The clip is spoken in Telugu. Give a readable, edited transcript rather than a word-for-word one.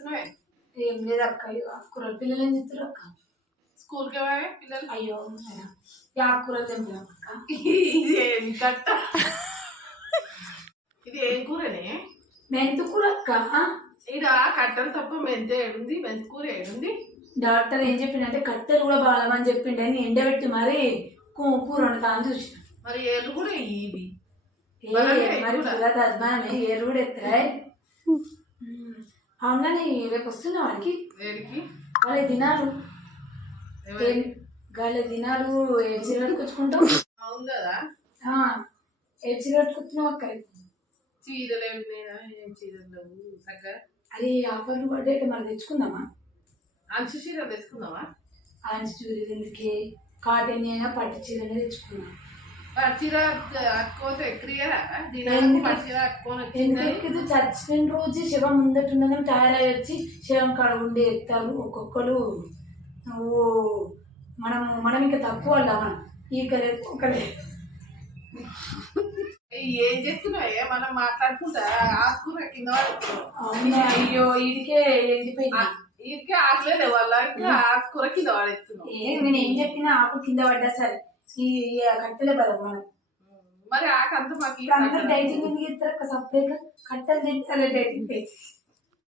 చెప్తున్నావే? ఏం లేదు అక్క. ఆకుకూరలు పిల్లలు ఏం చెప్తారు అక్క? స్కూల్కి పోయే పిల్లలు. అయ్యో ఈ ఆకుకూరలు తింటాం అక్క. ఇది ఏం కట్ట, ఇది ఏం కూరనే? మెంతు కూర అక్క. ఇడ కట్టెలు తప్ప మెంత ఏడుంది? మెంతి కూర ఏడుంది? డాక్టర్ ఏం చెప్పిండంటే కట్టెలు కూడా బాగాలని చెప్పిండే. అని ఎండబెట్టి మరి కూర వండుతా అని చూసిన. మరి ఏళ్ళు కూడా ఇవి మరి అభిమానమే ఏరు కూడా ఎత్తారా? అవునని రేపు వస్తున్నా వాడికి. వాళ్ళ దినాలు గాలి దినాలు ఏ చీర కట్టుకొచ్చుకుంటాం. అవును కదా. ఏ చీర కట్టుకొచ్చుకున్నావు అక్క? చీరలు ఏం చీరలు చక్కగా. అది ఆఫర్లు పడ్డే మనం తెచ్చుకుందామా? అంచు చీర తెచ్చుకుందామా? అంచు చీరలు ఎందుకే, కాటన్ అయినా పట్టు చీరనే తెచ్చుకుందాం. చీర అట్టుకోతే ఎక్కరియరా? ఎందుకు చచ్చిన రోజు శవం ముందటుండదని తయారై వచ్చి శవం కాడ ఉండి ఎత్తారు ఒక్కొక్కరు. మనం ఇంకా తక్కువ మనం ఈకలేదు ఒకలేదు. ఏం చెప్తున్నావే? మనం మాట్లాడుకుంటా ఆకుకూర కింద అవునా? అయ్యో ఇదికే ఎండిపోయింది. ఇదికే ఆకలేదు వాళ్ళ, ఇంకా ఆకుకూర కింద వాడేస్తున్నావు. నేను ఏం చెప్పినా ఆకు కింద పడ్డా సరే ఈ కట్టెలే బలం మనం. మరి ఆకంతా మాకు అందరూ డైటింగ్ ఎందుకు ఇస్తారు? సపరేట్గా కట్టెలు తింటారు డైటింగ్.